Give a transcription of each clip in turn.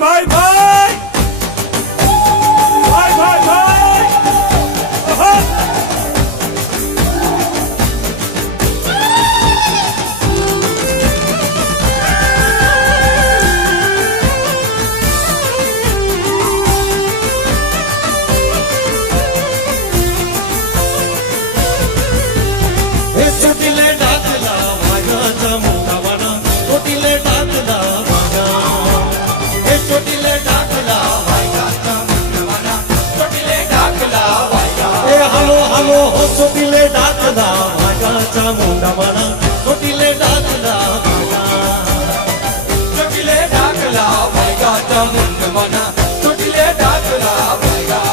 ભાઈ ભાઈ ભાઈ ભાઈ ભાઈ ઓહો ચોટીલે ડાકલા વાગા ચામુંડાવાના ચોટીલે ડાકલા વાગા એ ચોટીલે ડાકલા વાગા ચામુંડાવાના ચોટીલે ડાકલા વાગા એ હાલો હાલો હો ચોટીલે ડાકલા વાગા ચામુંડાવાના ચોટીલે ડાકલા વાગા ચોટીલે ડાકલા વાગા ચામુંડાવાના ચોટીલે ડાકલા વાગા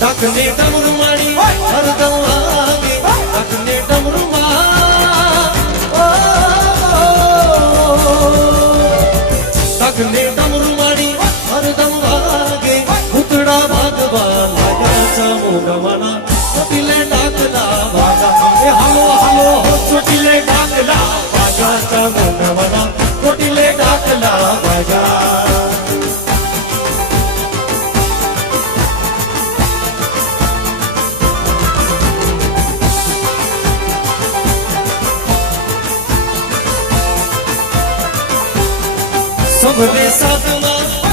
ડાકને ડમરુ માણી હરદમ વાગે ડાકને ડમરુ ડાકને ડમરુ માણી હરદમ વાગે ભૂતડા ભાગવા લાગ્યા ચામુંડાવાના ચોટીલે ડાકલા વાગા એ હાલો હાલો ચોટીલે ડાકલા વાગા ચામુંડાવાના ચોટીલે ડાકલા વાગા सबने साथ में